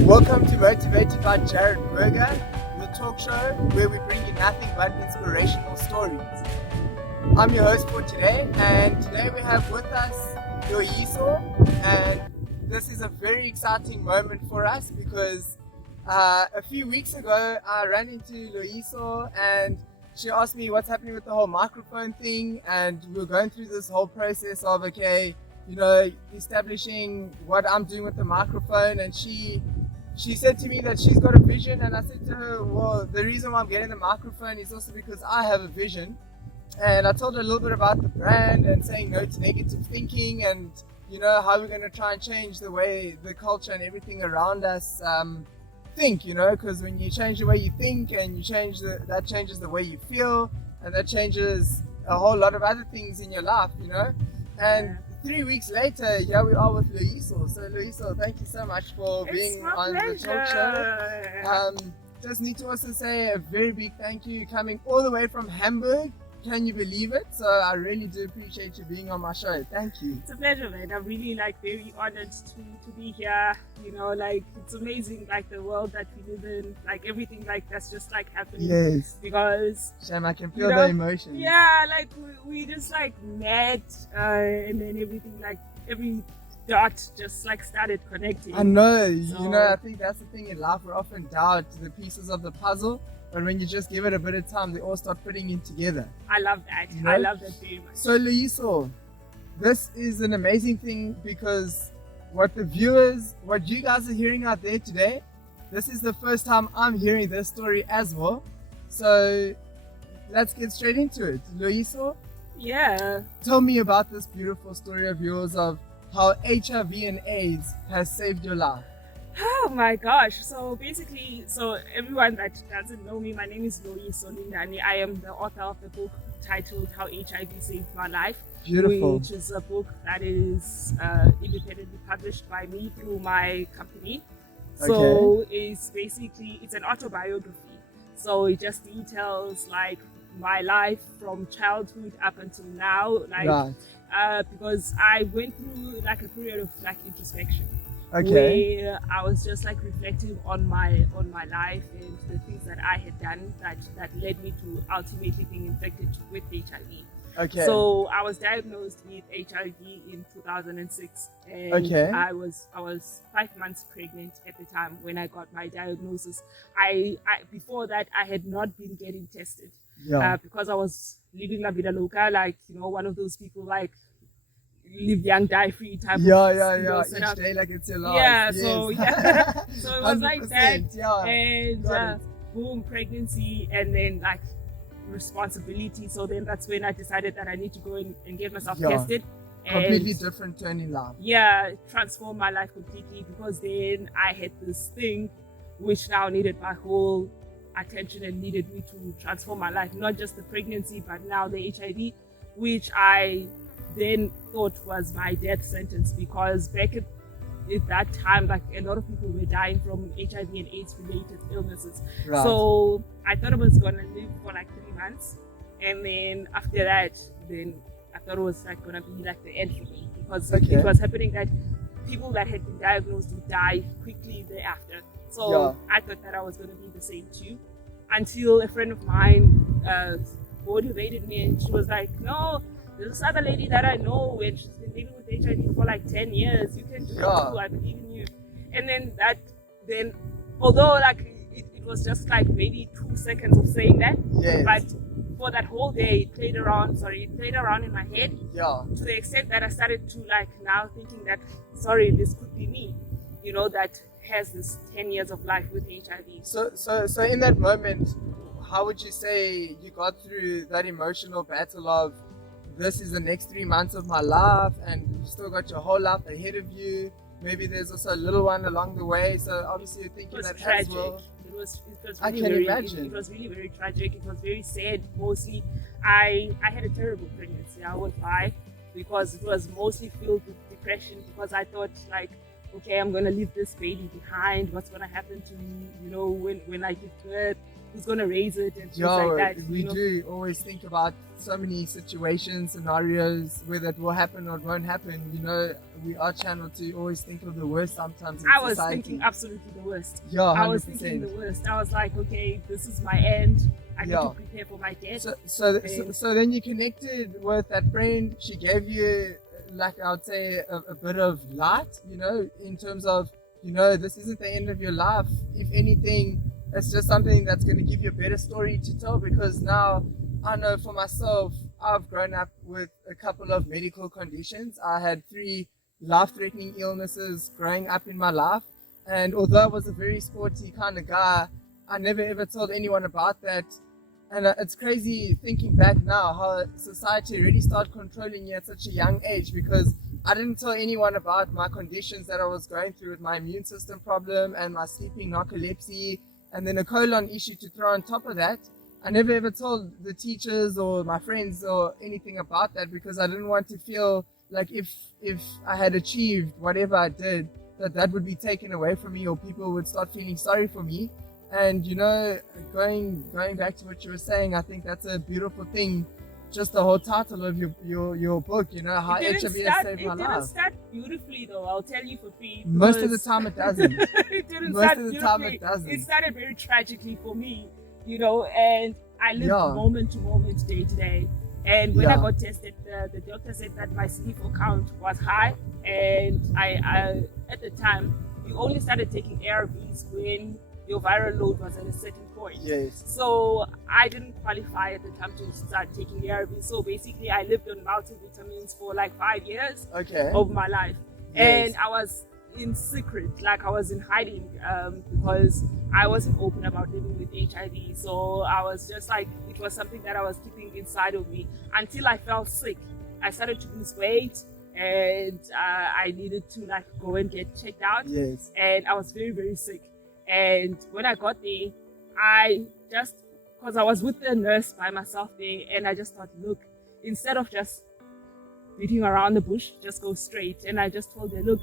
Welcome to Motivated by Jared Berger, the talk show where we bring you nothing but inspirational stories. I'm your host for today, and today we have with us Loyiso, and this is a very exciting moment for us because a few weeks ago I ran into Loyiso and she asked me what's happening with the whole microphone thing, and we were going through this whole process of establishing what I'm doing with the microphone, and she said to me that she's got a vision, and I said to her, well, the reason why I'm getting the microphone is also because I have a vision. And I told her a little bit about the brand and saying no to negative thinking, and how we're going to try and change the way the culture and everything around us think, because when you change the way you think and you change that changes the way you feel, and that changes a whole lot of other things in your life, and 3 weeks later, here we are with Loyiso. So Loyiso, thank you so much for being on the talk show. Just need to also say a very big thank you coming all the way from Hamburg. Can you believe it? So I really do appreciate you being on my show. Thank you. It's a pleasure, man. I'm really very honored to be here. It's amazing, the world that we live in, everything that's just happening. Yes. Because Shame, I can feel the emotion. Yeah, we just met, and then everything every dot just started connecting. I know. I think that's the thing in life. We often doubt the pieces of the puzzle. But when you just give it a bit of time, they all start fitting in together. I love that. I love that very much. So, Loyiso, this is an amazing thing because what you guys are hearing out there today, this is the first time I'm hearing this story as well. So, let's get straight into it. Loyiso? Yeah. Tell me about this beautiful story of yours of how HIV and AIDS has saved your life. Oh my gosh. So everyone that doesn't know me, my name is Loyiso Lindani. I am the author of the book titled How HIV Saved My Life. Beautiful. Which is a book that is independently published by me through my company. So it's an autobiography. So it just details my life from childhood up until now. Because I went through a period of introspection. Okay. Where I was just reflecting on my life and the things that I had done that led me to ultimately being infected with HIV. Okay. So I was diagnosed with HIV in 2006, and I was 5 months pregnant at the time when I got my diagnosis. I before that I had not been getting tested because I was living la vida loca, one of those people live young, die free type. Each day it's your last. Yeah, yes. so it was that. Yeah. And boom, pregnancy, and then responsibility. So then that's when I decided that I need to go and get myself tested. Completely different turn in life. Yeah, transform my life completely, because then I had this thing which now needed my whole attention and needed me to transform my life. Not just the pregnancy, but now the HIV, which I then thought was my death sentence, because back at that time, a lot of people were dying from HIV and AIDS related illnesses. Right. So I thought I was gonna live for 3 months, and then after that, then I thought it was gonna be the end for me, because it was happening that people that had been diagnosed would die quickly thereafter. So I thought that I was gonna be the same too, until a friend of mine motivated me, and she was like, "No, there's this other lady that I know, and she's been living with HIV for 10 years. You can do it too. I believe in you." And then although it was just maybe 2 seconds of saying that, but for that whole day it played around in my head. Yeah. To the extent that I started to now thinking that this could be me, that has this 10 years of life with HIV. So in that moment, how would you say you got through that emotional battle of, this is the next 3 months of my life, and you still got your whole life ahead of you? Maybe there's also a little one along the way. So obviously you're thinking that tragic. As well. It was I really can very, imagine. It was really very tragic. It was very sad. Mostly, I had a terrible pregnancy. I won't lie, because it was mostly filled with depression, because I thought okay, I'm gonna leave this baby behind. What's gonna happen to me? You know, when I give birth, who's gonna raise it and things like that. We do always think about so many situations, scenarios, whether it will happen or it won't happen. You know, we are channeled to always think of the worst sometimes in I was society. thinking absolutely the worst. Yeah, 100%. I was thinking the worst. I was like, okay, this is my end. I need to prepare for my death. So then you connected with that friend. She gave you, like, I would say, a bit of light, you know, in terms of, you know, this isn't the end of your life. If anything, it's just something that's going to give you a better story to tell, because now I know for myself, I've grown up with a couple of medical conditions. I had 3 life-threatening illnesses growing up in my life. And although I was a very sporty kind of guy, I never ever told anyone about that. And it's crazy thinking back now how society really started controlling you at such a young age, because I didn't tell anyone about my conditions that I was going through with my immune system problem and my sleeping narcolepsy, and then a colon issue to throw on top of that. I never ever told the teachers or my friends or anything about that, because I didn't want to feel like if I had achieved whatever I did, that would be taken away from me, or people would start feeling sorry for me. And you know, going back to what you were saying, I think that's a beautiful thing. Just the whole title of your book, you know, how HIV has saved my life. It didn't start beautifully, though. I'll tell you for free. Most of the time it doesn't. It didn't Most start of the beautifully. time it doesn't. It started very tragically for me, you know, and I lived moment to moment, day to day. And when I got tested, the doctor said that my CD4 count was high, and I at the time, you only started taking ARVs when your viral load was at a certain point. Yes. So I didn't qualify at the time to start taking ARVs. So basically, I lived on multivitamins for like 5 years of my life. Yes. And I was in secret, like I was in hiding, because I wasn't open about living with HIV. So I was just like, it was something that I was keeping inside of me until I fell sick. I started to lose weight, and I needed to like go and get checked out. Yes. And I was very, very sick. And when I got there, I just, because I was with the nurse by myself there, and I just thought, look, instead of just beating around the bush, just go straight. And I just told her, look,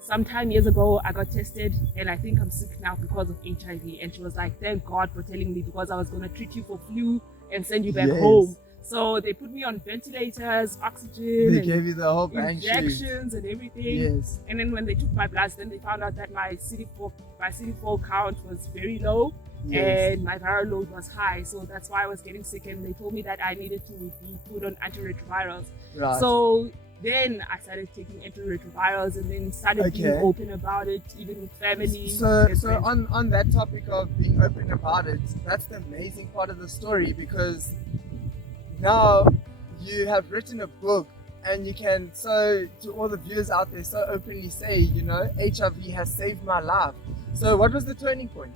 sometime years ago, I got tested, and I think I'm sick now because of HIV. And she was like, thank God for telling me, because I was going to treat you for flu and send you back home. So they put me on ventilators, oxygen, they gave you the whole injections and everything. Yes. And then when they took my bloods, then they found out that my CD4 count was very low, and my viral load was high. So that's why I was getting sick, and they told me that I needed to be put on antiretrovirals. Right. So then I started taking antiretrovirals, and then started being open about it, even with family. So on that topic of being open about it, that's the amazing part of the story, because now you have written a book, and you can, so to all the viewers out there, so openly say, you know, HIV has saved my life. So what was the turning point?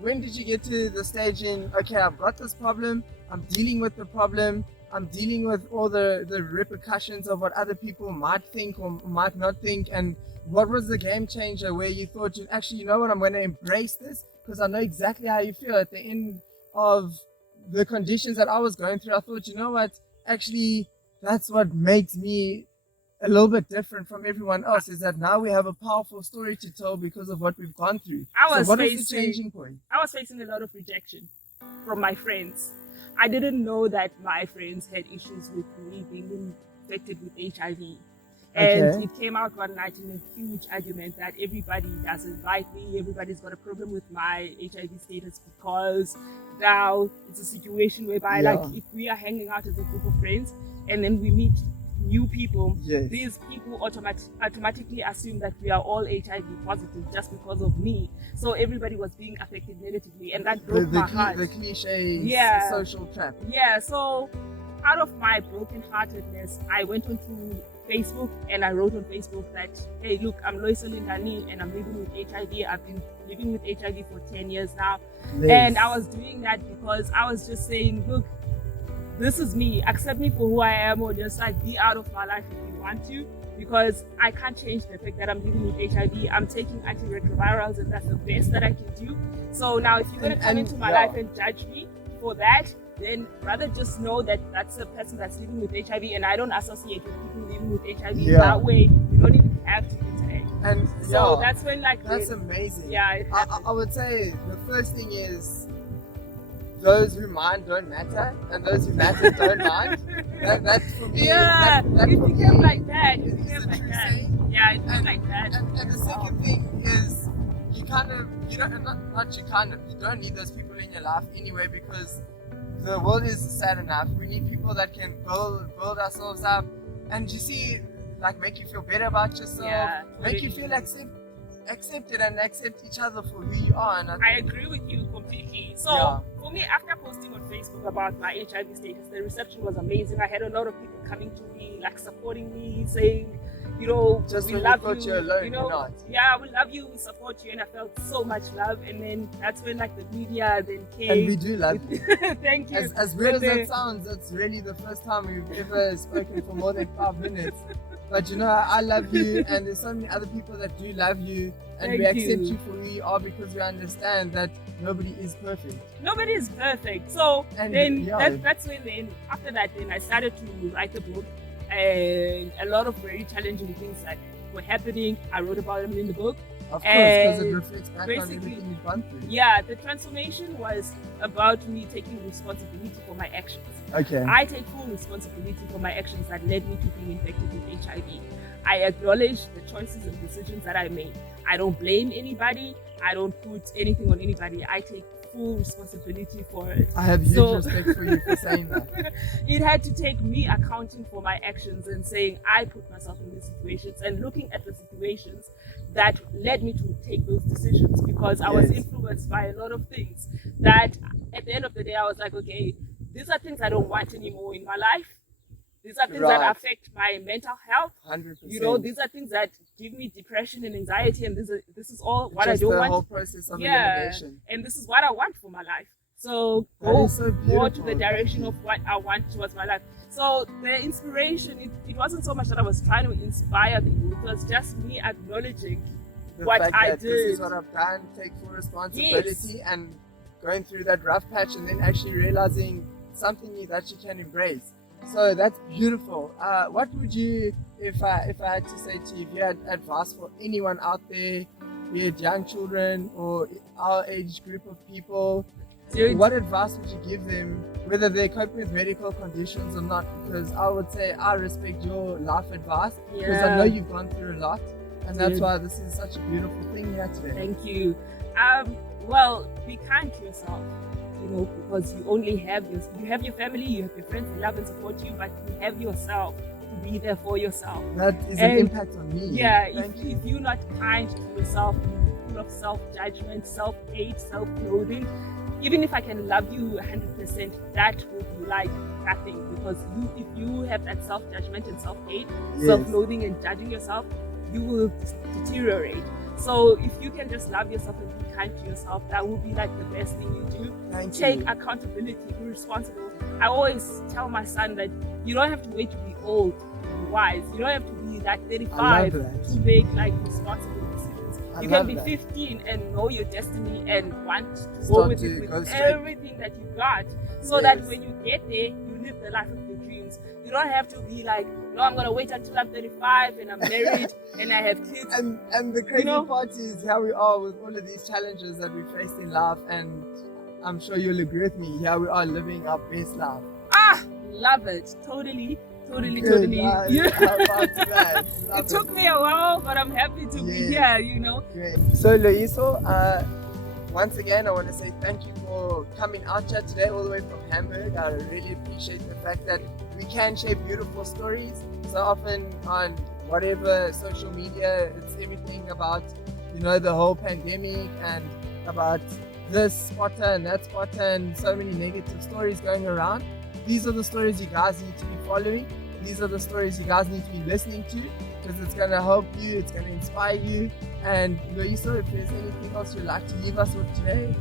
When did you get to the stage in, okay, I've got this problem, I'm dealing with the problem, I'm dealing with all the repercussions of what other people might think or might not think, and what was the game changer where you thought, actually, you know what, I'm going to embrace this, because I know exactly how you feel at the end of the conditions that I was going through. I thought, you know what, actually, that's what makes me a little bit different from everyone else, is that now we have a powerful story to tell because of what we've gone through. What was the changing point? I was facing a lot of rejection from my friends. I didn't know that my friends had issues with me being infected with HIV. And it came out one night in a huge argument that everybody doesn't like me, everybody's got a problem with my HIV status, because now it's a situation whereby like if we are hanging out as a group of friends and then we meet new people, these people automatically assume that we are all HIV positive just because of me. So everybody was being affected negatively, and that broke my heart. The cliche social trap. Yeah, so out of my brokenheartedness, I went onto Facebook and I wrote on Facebook that, hey, look, I'm Loisel Ndani and I'm living with HIV. I've been living with HIV for 10 years now. And I was doing that because I was just saying, look, this is me. Accept me for who I am, or just like be out of my life if you want to, because I can't change the fact that I'm living with HIV. I'm taking antiretrovirals, and that's the best that I can do. So now if you're going to come into my life and judge me for that, then rather just know that that's a person that's living with HIV, and I don't associate with people living with HIV. That way, we don't even have to interact. And So that's when like that's amazing. Yeah, it I would say the first thing is those who mind don't matter, and those who matter don't mind. That's for me. Yeah, that it for became me like that. It is became a like true that. saying. Yeah, it became like that. And the second thing is you don't need those people in your life anyway, because the world is sad enough. We need people that can build ourselves up, and you see, like, make you feel better about yourself, Yeah, make you totally. feel accepted and accept each other for who you are. And I agree with you completely. So Yeah. for me, after posting on Facebook about my HIV status, the reception was amazing. I had a lot of people coming to me, like supporting me, saying, you know, just we when love you thought you. you're alone, You know, you're not. yeah, we love you, we support you, and I felt so much love. And then that's when like the media then came. And we do love you. Thank you. As weird as But that sounds, it's really the first time we've ever spoken for more than 5 minutes. But you know, I love you, and there's so many other people that do love you, and we Thank accept you. you for who you are, because we understand that nobody is perfect. Nobody is perfect. So And then yeah. that's when then after that then I started to write a book, and a lot of very challenging things that were happening. I wrote about them in the book. Of course, because it And reflects back on basically- everything you've gone through. Yeah, the transformation was about me taking responsibility for my actions. Okay. I take full responsibility for my actions that led me to being infected with HIV. I acknowledge the choices and decisions that I made. I don't blame anybody. I don't put anything on anybody. I take full responsibility for it. I have huge So- respect for you for saying that. It had to take me accounting for my actions and saying I put myself in these situations and looking at the situations that led me to take those decisions, because I was Yes. influenced by a lot of things that at the end of the day I was like, okay, these are things I don't want anymore in my life. These are things that Right. affect my mental health. 100%. You know, these are things that give me depression and anxiety, and this is all what I Just don't the want. whole process of Yeah, elimination. and this is what I want for my life. So That go is so more to the beautiful. direction of what I want towards my life. So the inspiration, it wasn't so much that I was trying to inspire people. It was just me acknowledging The what fact I that This is did. what I've done, take full responsibility, and going through that rough patch, and then actually realizing something that you can embrace. So that's beautiful. What would you, if I had to say to you, if you had advice for anyone out there, be it young children or our age group of people, Dude, what advice would you give them, whether they're coping with medical conditions or not? Because I would say I respect your life advice, because I Yeah. know you've gone through a lot, and that's Dude. why this is such a beautiful thing here today. Thank you. Well, be kind to yourself. You know, because you only have your family, you have your friends who love and support you, but you have yourself to be there for yourself. That is an And- impact on me. Yeah, Thank you. if you're not kind to yourself, you're full of self-judgment, self-hate, self-loathing, even if I can love you 100%, that will be like nothing, because if you have that self-judgment and self-hate, Yes. self-loathing and judging yourself, you will deteriorate. So if you can just love yourself and be kind to yourself, that will be like the best thing you do. Thank Take you. accountability, be responsible. I always tell my son that you don't have to wait to be old to be wise. You don't have to be like 35 that. to make like responsible decisions. I You can love be that. 15 and know your destiny and want to go Start with to it go with straight. everything that you got, so that Yes. when you get there, you live the life of your dreams. You don't have to be like, no, I'm gonna wait until I'm 35 and I'm married and I have kids. And the crazy know? part is how we are with all of these challenges that we faced in life, and I'm sure you'll agree with me. Here we are living our best life. Love it. Totally. Good, guys. Yeah. How about that? Love It took me a while, but I'm happy to be Yeah. here, you know. Great. So Loyiso, once again, I want to say thank you for coming out here today, all the way from Hamburg. I really appreciate the fact that we can share beautiful stories. So often on whatever social media, it's everything about, you know, the whole pandemic and about this spotter and that spotter and so many negative stories going around. These are the stories you guys need to be following. These are the stories you guys need to be listening to, because it's going to help you, it's going to inspire you. And Loyiso, if there's anything else you'd like to leave us with today?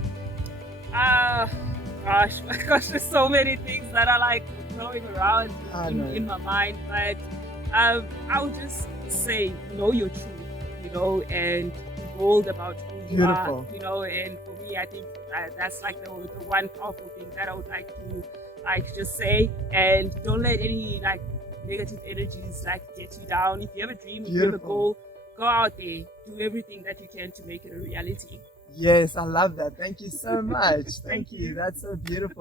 Gosh, there's so many things that are like flowing around I know. in my mind, but I would just say know your truth, you know, and be bold about who you are, Beautiful. you know. And for me, I think that's like the one powerful thing that I would like to just say. And don't let any like negative energies like get you down. If you have a dream, if you have a Beautiful. goal, go out there, do everything that you can to make it a reality. Yes, I love that. Thank you so much. Thank Thank you. you. That's so beautiful.